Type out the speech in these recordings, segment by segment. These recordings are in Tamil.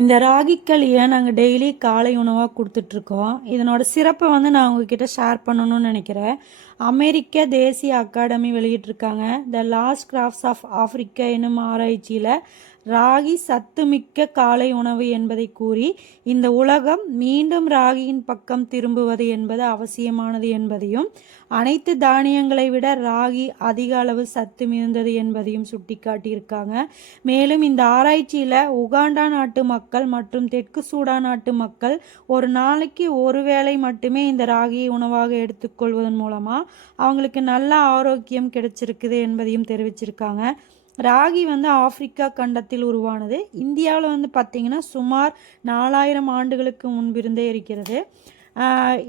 இந்த ராகி களியை நாங்கள் டெய்லி காலை உணவாக கொடுத்துட்ருக்கோம். இதனோட சிறப்பை நான் உங்ககிட்ட ஷேர் பண்ணணும்னு நினைக்கிறேன். அமெரிக்க தேசிய அகாடமி வெளியிட்டிருக்காங்க. The lost crafts of Africa எனும் ஆராய்ச்சியில் ராகி சத்துமிக்க காலை உணவு என்பதை கூறி இந்த உலகம் மீண்டும் ராகியின் பக்கம் திரும்புவது என்பது அவசியமானது என்பதையும், அனைத்து தானியங்களை விட ராகி அதிக அளவு சத்து மிகுந்தது என்பதையும் சுட்டிக்காட்டியிருக்காங்க. மேலும் இந்த ஆராய்ச்சியில் உகாண்டா நாட்டு மக்கள் மற்றும் தெற்கு சூடான் நாட்டு மக்கள் ஒரு நாளைக்கு ஒரு வேளை மட்டுமே இந்த ராகியை உணவாக எடுத்துக்கொள்வதன் மூலமாக அவங்களுக்கு நல்ல ஆரோக்கியம் கிடைச்சிருக்குது என்பதையும் தெரிவிச்சிருக்காங்க. ராகி ஆப்பிரிக்கா கண்டத்தில் உருவானது. இந்தியாவில் பார்த்திங்கன்னா சுமார் 4000 ஆண்டுகளுக்கு முன்பிருந்தே இருக்கிறது.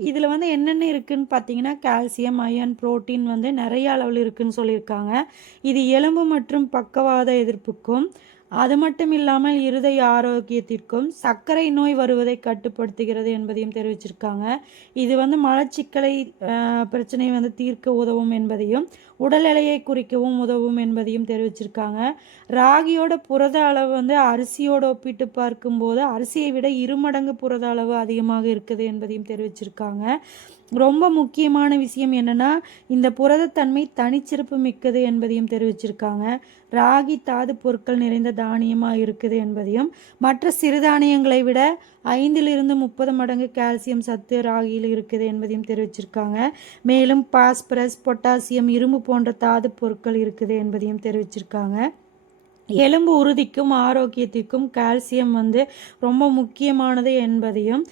இதில் என்னென்ன இருக்குதுன்னு பார்த்தீங்கன்னா கால்சியம், அயன், புரோட்டீன் நிறைய அளவில் இருக்குதுன்னு சொல்லியிருக்காங்க. இது எலும்பு மற்றும் பக்கவாத எதிர்ப்புக்கும், அது மட்டும் இல்லாமல் இருதய ஆரோக்கியத்திற்கும், சர்க்கரை நோய் வருவதை கட்டுப்படுத்துகிறது என்பதையும் தெரிவிச்சிருக்காங்க. இது மலச்சிக்கலை பிரச்சனை தீர்க்க உதவும் என்பதையும், உடல் எடையை குறிக்கவும் உதவும் என்பதையும் தெரிவிச்சிருக்காங்க. ராகியோட புரத அளவு அரிசியோடு ஒப்பிட்டு பார்க்கும்போது அரிசியை விட 2 மடங்கு புரத அளவு அதிகமாக இருக்குது என்பதையும் தெரிவிச்சிருக்காங்க. ரொம்ப முக்கியமான விஷயம் என்னென்னா, இந்த புரதத்தன்மை தனிச்சிறப்பு மிக்கது என்பதையும் தெரிவிச்சிருக்காங்க. ராகி தாது பொருட்கள் நிறைந்த தானியமாக இருக்குது என்பதையும், மற்ற சிறுதானியங்களை விட 5 to 30 மடங்கு கால்சியம் சத்து ராகியில் இருக்குது என்பதையும் தெரிவிச்சிருக்காங்க. மேலும் பாஸ்பரஸ், பொட்டாசியம், இரும்பு போன்ற தாது பொருட்கள் இருக்குது என்பதையும் தெரிவிச்சிருக்காங்க. எலும்பு உறுதிக்கும் ஆரோக்கியத்திற்கும் கால்சியம் ரொம்ப முக்கியமானது என்பதையும்,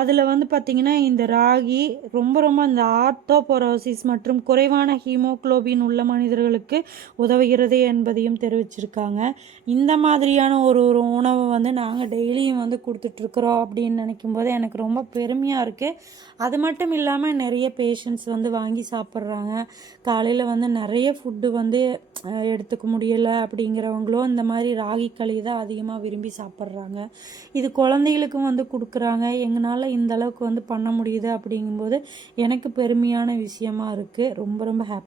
அதில் பார்த்திங்கன்னா இந்த ராகி ரொம்ப இந்த ஆர்த்தோபோரோசிஸ் மற்றும் குறைவான ஹீமோக்ளோபின் உள்ள மனிதர்களுக்கு உதவுகிறது என்பதையும் தெரிவிச்சிருக்காங்க. இந்த மாதிரியான ஒரு உணவை நாங்கள் டெய்லியும் கொடுத்துட்ருக்குறோம் அப்படின்னு நினைக்கும் போது எனக்கு ரொம்ப பெருமையாக இருக்குது. அது மட்டும் இல்லாமல் நிறைய பேஷண்ட்ஸ் வாங்கி சாப்பிட்றாங்க. காலையில் நிறைய ஃபுட்டு எடுத்துக்க முடியலை அப்படிங்கிறவங்களும் இந்த மாதிரி ராகி களி தான் அதிகமாக விரும்பி சாப்பிட்றாங்க. இது குழந்தைகளுக்கும் கொடுக்குறாங்க. எங்களால் இந்த அளவுக்கு பண்ண முடியுது அப்படிங்கும்போது எனக்கு பெருமையான விஷயமா இருக்குது. ரொம்ப ஹாப்பி.